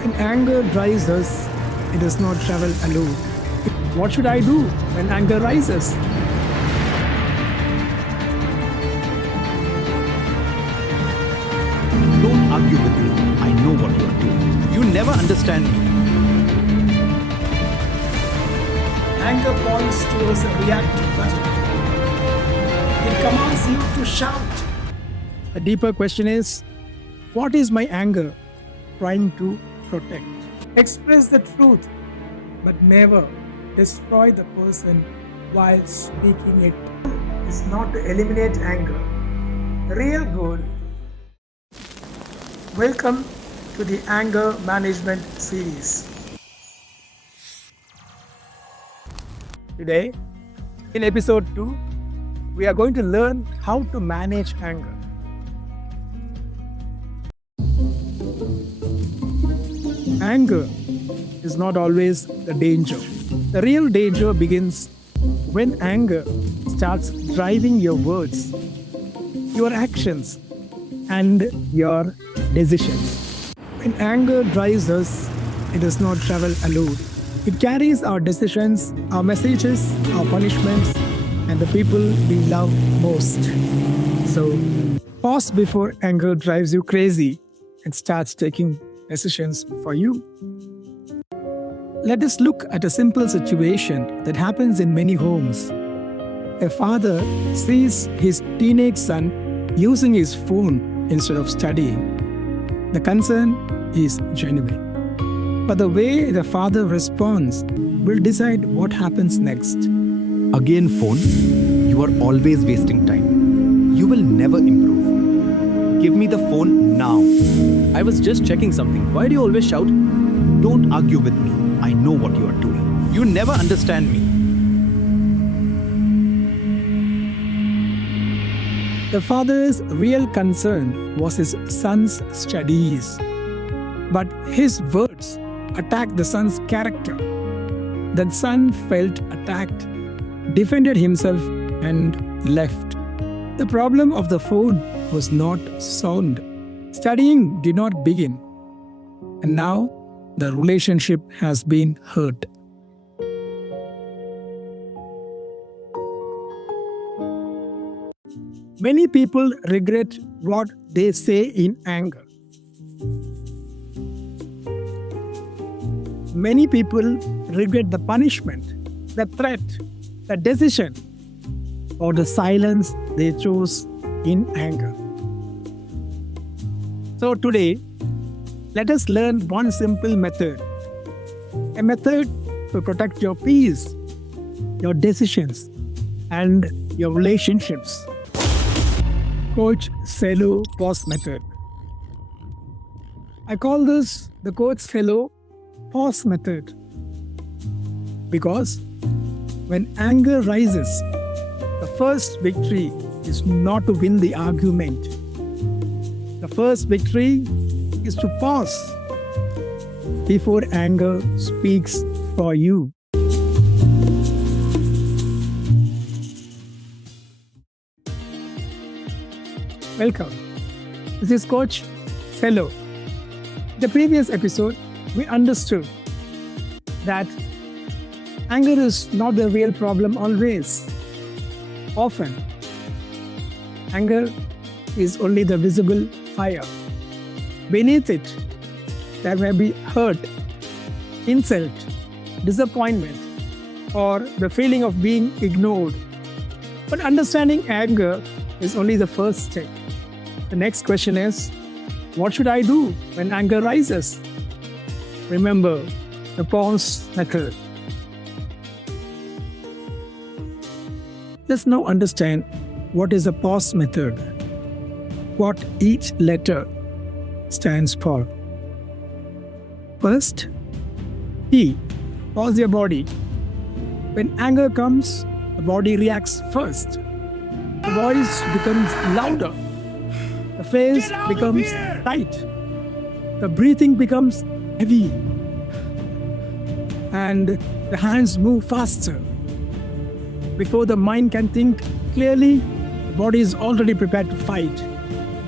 When anger drives us, it does not travel alone. What should I do when anger rises? Don't argue with me. I know what you are doing. You never understand me. Anger points towards a react button. It commands you to shout. A deeper question is, what is my anger trying to protect? Express the truth, but never destroy the person while speaking it. It's not to eliminate anger. The real goal. Welcome to the Anger Management series. Today, in episode 2, we are going to learn how to manage anger. Anger is not always the danger. The real danger begins when anger starts driving your words, your actions, and your decisions. When anger drives us, it does not travel alone. It carries our decisions, our messages, our punishments, and the people we love most. So, pause before anger drives you crazy and starts taking decisions for you. Let us look at a simple situation that happens in many homes. A father sees his teenage son using his phone instead of studying. The concern is genuine. But the way the father responds will decide what happens next. Again, phone. You are always wasting time. You will never improve. Give me the phone now. I was just checking something. Why do you always shout? Don't argue with me. I know what you are doing. You never understand me. The father's real concern was his son's studies. But his words attacked the son's character. The son felt attacked, defended himself, and left. The problem of the phone was not solved. Studying did not begin. And now the relationship has been hurt. Many people regret what they say in anger. Many people regret the punishment, the threat, the decision, or the silence they chose in anger. So today, let us learn one simple method. A method to protect your peace, your decisions, and your relationships. Coach SELO pause method. I call this the Coach SELO pause method because when anger rises, the first victory is not to win the argument. The first victory is to pause before anger speaks for you. Welcome. This is Coach SELO. In the previous episode, we understood that anger is not the real problem always. Often, anger is only the visible fire. Beneath it, there may be hurt, insult, disappointment, or the feeling of being ignored. But understanding anger is only the first step. The next question is, what should I do when anger rises? Remember the pause method. Let's now understand what is a pause method, what each letter stands for. First, P. Pause your body. When anger comes, the body reacts first. The voice becomes louder. The face becomes tight. The breathing becomes heavy. And the hands move faster. Before the mind can think clearly, the body is already prepared to fight.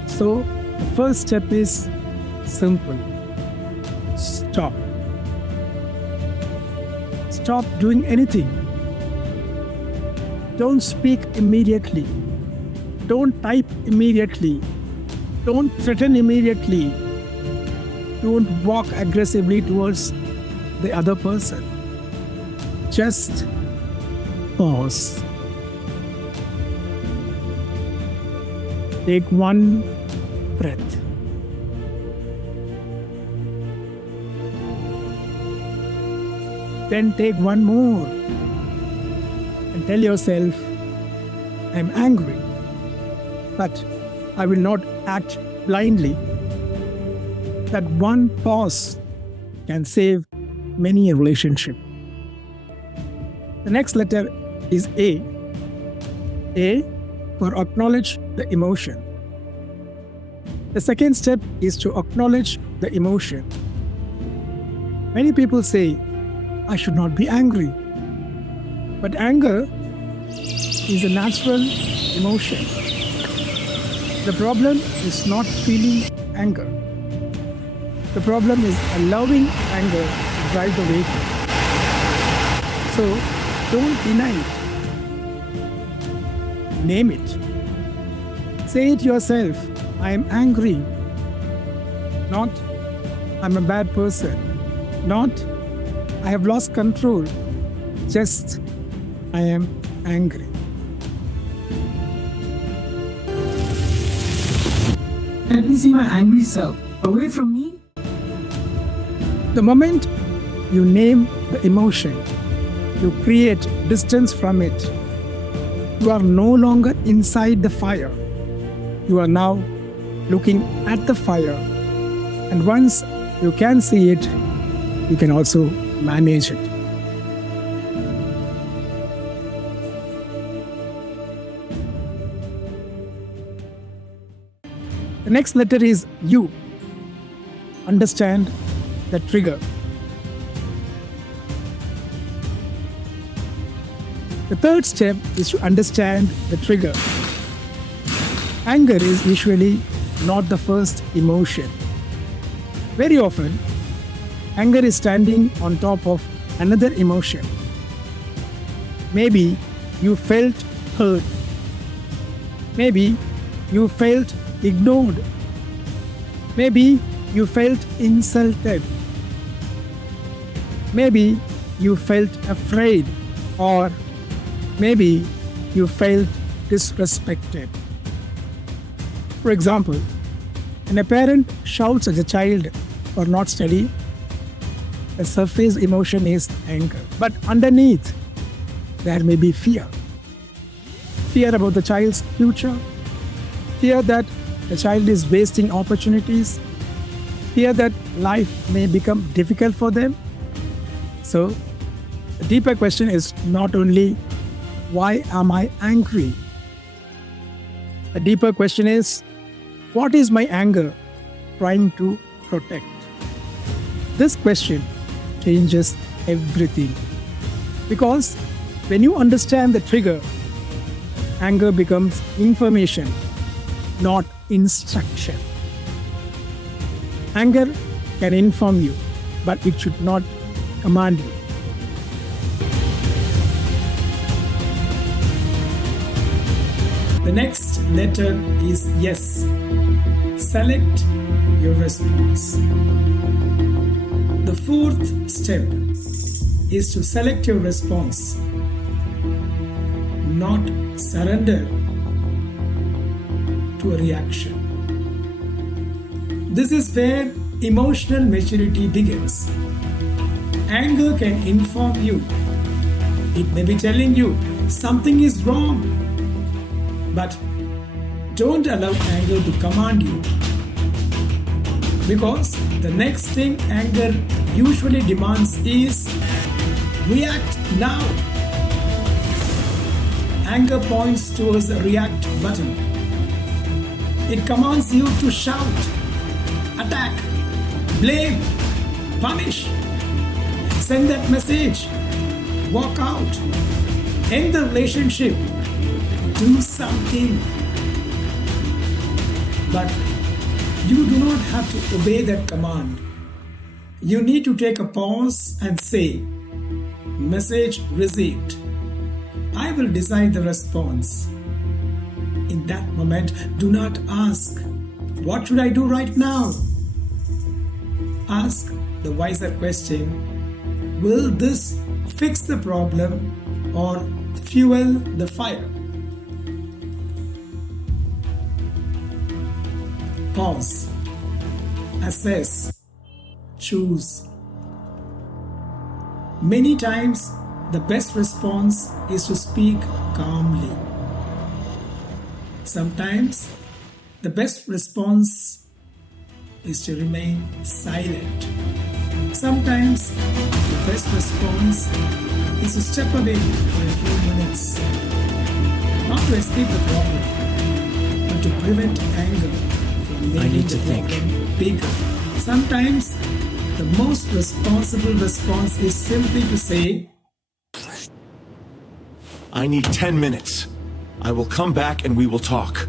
So, the first step is simple. Stop. Stop doing anything. Don't speak immediately. Don't type immediately. Don't threaten immediately. Don't walk aggressively towards the other person. Just pause. Take one breath. Then take one more and tell yourself, I'm angry, but I will not act blindly. That one pause can save many relationships. The next letter is A. A for acknowledge the emotion. The second step is to acknowledge the emotion. Many people say, I should not be angry. But anger is a natural emotion. The problem is not feeling anger. The problem is allowing anger to drive the vehicle. So don't deny it. Name it. Say it yourself. I am angry. Not I'm a bad person. Not I have lost control. Just I am angry. Let me see my angry self. Away from me? The moment you name the emotion, you create distance from it. You are no longer inside the fire. You are now looking at the fire. And once you can see it, you can also manage it. The next letter is U. Understand the trigger. The third step is to understand the trigger. Anger is usually not the first emotion. Very often, anger is standing on top of another emotion. Maybe you felt hurt. Maybe you felt ignored. Maybe you felt insulted. Maybe you felt afraid, or maybe you felt disrespected. For example, when a parent shouts at a child for not studying, the surface emotion is anger. But underneath, there may be fear. Fear about the child's future, fear that the child is wasting opportunities, fear that life may become difficult for them. So, the deeper question is not only, why am I angry? The deeper question is, what is my anger trying to protect? This question changes everything. Because when you understand the trigger, anger becomes information, not instruction. Anger can inform you, but it should not command you. The next letter is yes. Select your response. The fourth step is to select your response, not surrender to a reaction. This is where emotional maturity begins. Anger can inform you. It may be telling you something is wrong. But don't allow anger to command you. Because the next thing anger usually demands is react now. Anger points towards the react button. It commands you to shout, attack, blame, punish, send that message, walk out, end the relationship, do something. But you do not have to obey that command. You need to take a pause and say, message received. I will decide the response. In that moment, do not ask, what should I do right now? Ask the wiser question, will this fix the problem or fuel the fire? Pause. Assess. Choose. Many times, the best response is to speak calmly. Sometimes, the best response is to remain silent. Sometimes, the best response is to step away for a few minutes. Not to escape the problem, but to prevent anger from making the problem bigger. Sometimes, the most responsible response is simply to say, I need 10 minutes. I will come back and we will talk.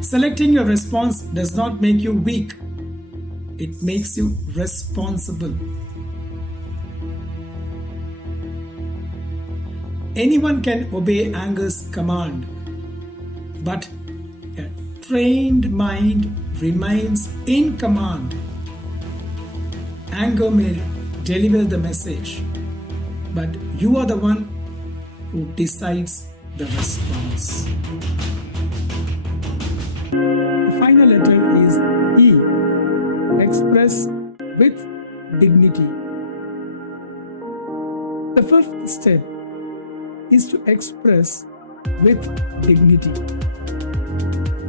Selecting your response does not make you weak. It makes you responsible. Anyone can obey anger's command, but a trained mind remains in command. Anger may deliver the message, but you are the one who decides the response. The final letter is E. Express with dignity. The fifth step is to express with dignity.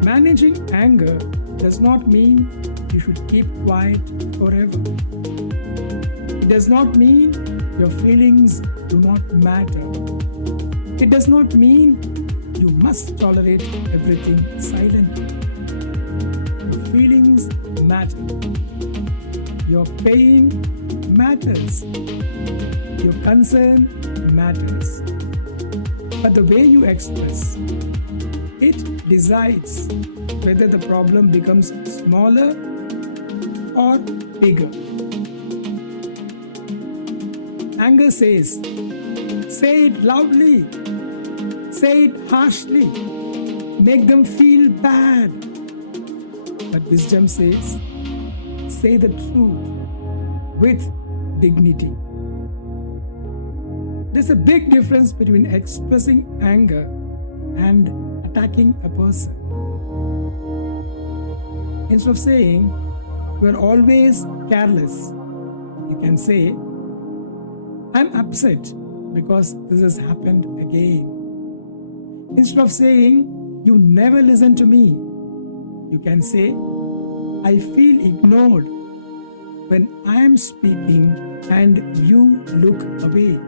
Managing anger does not mean you should keep quiet forever. It does not mean your feelings do not matter. It does not mean you must tolerate everything silently. Your feelings matter. Your pain matters. Your concern matters. But the way you express, it decides whether the problem becomes smaller or bigger. Anger says, say it loudly, say it harshly, make them feel bad. But wisdom says, say the truth with dignity. There's a big difference between expressing anger and attacking a person. Instead of saying, you are always careless, you can say, I'm upset because this has happened again. Instead of saying, you never listen to me, you can say, I feel ignored when I am speaking and you look away.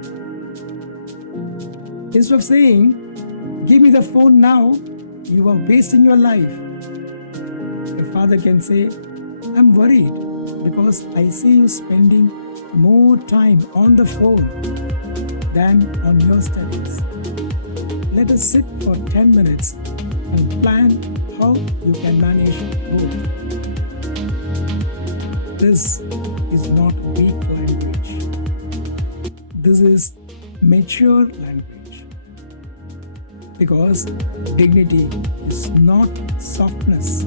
Instead of saying, give me the phone now, you are wasting your life. Your father can say, I'm worried because I see you spending more time on the phone than on your studies. Let us sit for 10 minutes and plan how you can manage both. This is not weak language. This is mature language. Because dignity is not softness.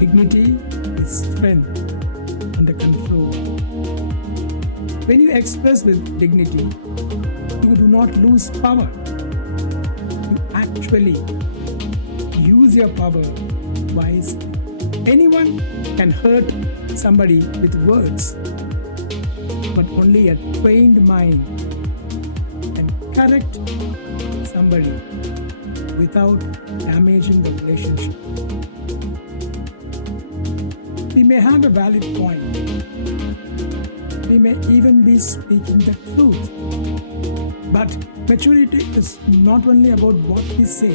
Dignity is strength under control. When you express with dignity, you do not lose power. You actually use your power wisely. Anyone can hurt somebody with words, but only a trained mind can correct somebody without damaging the relationship. We may have a valid point. We may even be speaking the truth. But maturity is not only about what we say,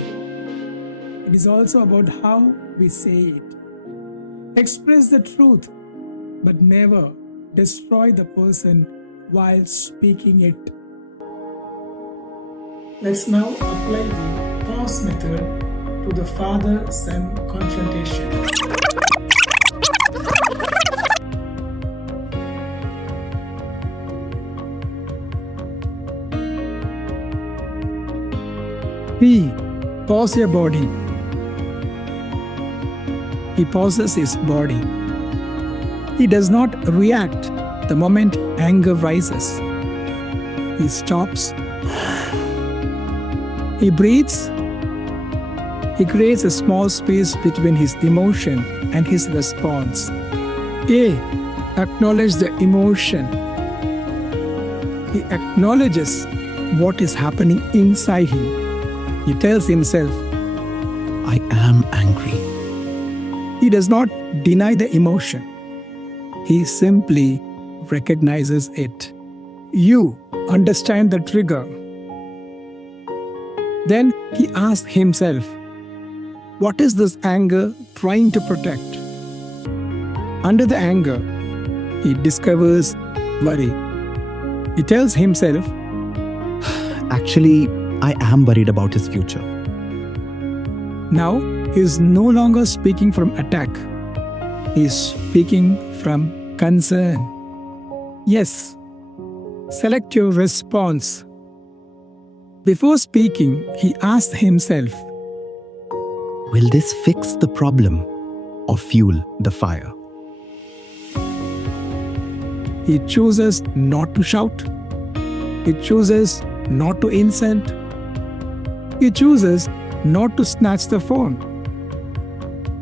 it is also about how we say it. Express the truth, but never destroy the person while speaking it. Let's now apply the pause method to the father-son confrontation. P. Pause your body. He pauses his body. He does not react the moment anger rises. He stops. He breathes. He creates a small space between his emotion and his response. A. Acknowledge the emotion. He acknowledges what is happening inside him. He tells himself, I am angry. he does not deny the emotion. He simply recognizes it. You understand the trigger. Then he asks himself, what is this anger trying to protect? Under the anger, he discovers worry. He tells himself, Actually, I am worried about his future. now he is no longer speaking from attack. He is speaking from concern. Yes, select your response. Before speaking, he asks himself, Will this fix the problem or fuel the fire? he chooses not to shout. He chooses not to insult. He chooses not to snatch the phone.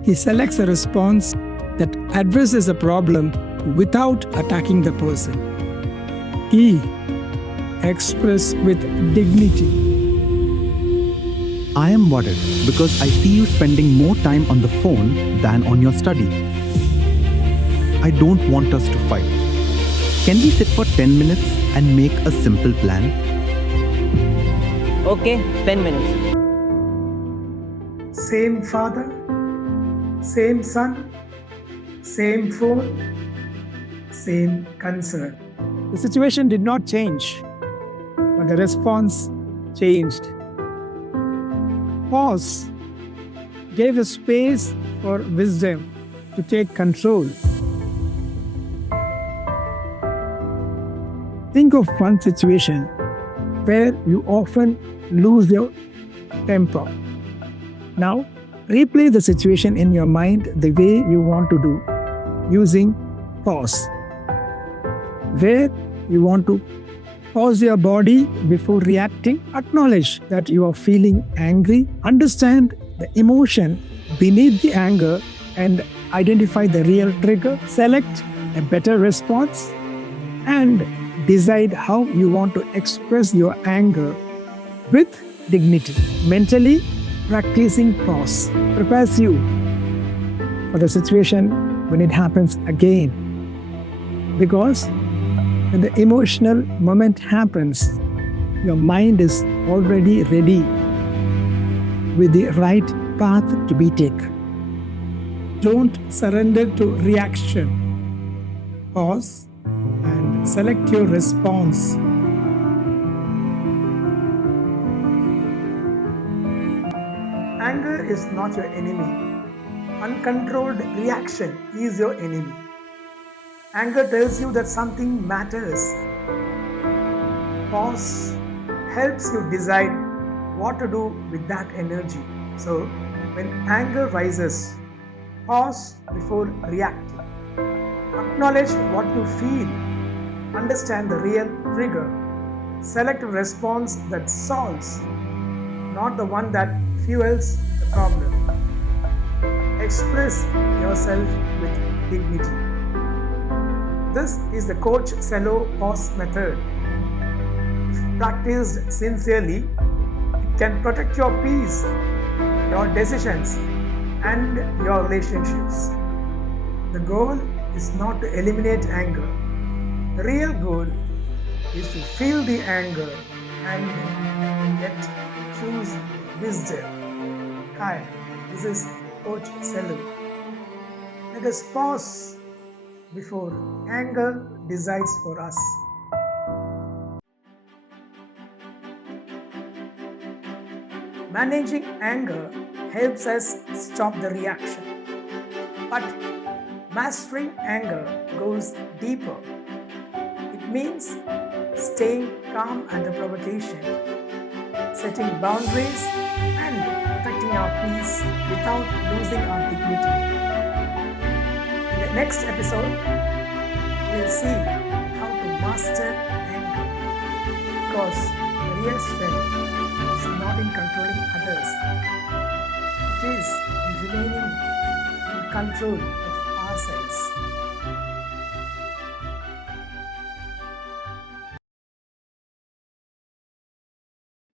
He selects a response that addresses the problem without attacking the person. E. Express with dignity. I am worried because I see you spending more time on the phone than on your study. I don't want us to fight. Can we sit for 10 minutes and make a simple plan? Okay, 10 minutes. Same father, same son, same phone, same concern. The situation did not change, but the response changed. Pause gave a space for wisdom to take control. Think of one situation where you often lose your temper. Now, replay the situation in your mind the way you want to do, using pause. Where you want to pause your body before reacting, acknowledge that you are feeling angry, understand the emotion beneath the anger, and identify the real trigger. Select a better response and decide how you want to express your anger with dignity. Mentally, practicing pause prepares you for the situation when it happens again. Because when the emotional moment happens, your mind is already ready with the right path to be taken. Don't surrender to reaction. Pause and select your response. Anger is not your enemy. Uncontrolled reaction is your enemy. Anger tells you that something matters. Pause helps you decide what to do with that energy. So, when anger rises, pause before reacting. Acknowledge what you feel. Understand the real trigger. Select a response that solves, not the one that fuels the problem. Express yourself with dignity. This is the Coach SELO pause method. If practiced sincerely, it can protect your peace, your decisions, and your relationships. The goal is not to eliminate anger. The real goal is to feel the anger and yet choose wisdom. Hi, this is Coach SELO. Let us pause before anger decides for us. Managing anger helps us stop the reaction. But mastering anger goes deeper. It means staying calm under provocation, setting boundaries, and protecting our peace without losing our dignity. In the next episode, we'll see how to master anger, because the real strength is not in controlling others, it is in remaining in control of ourselves.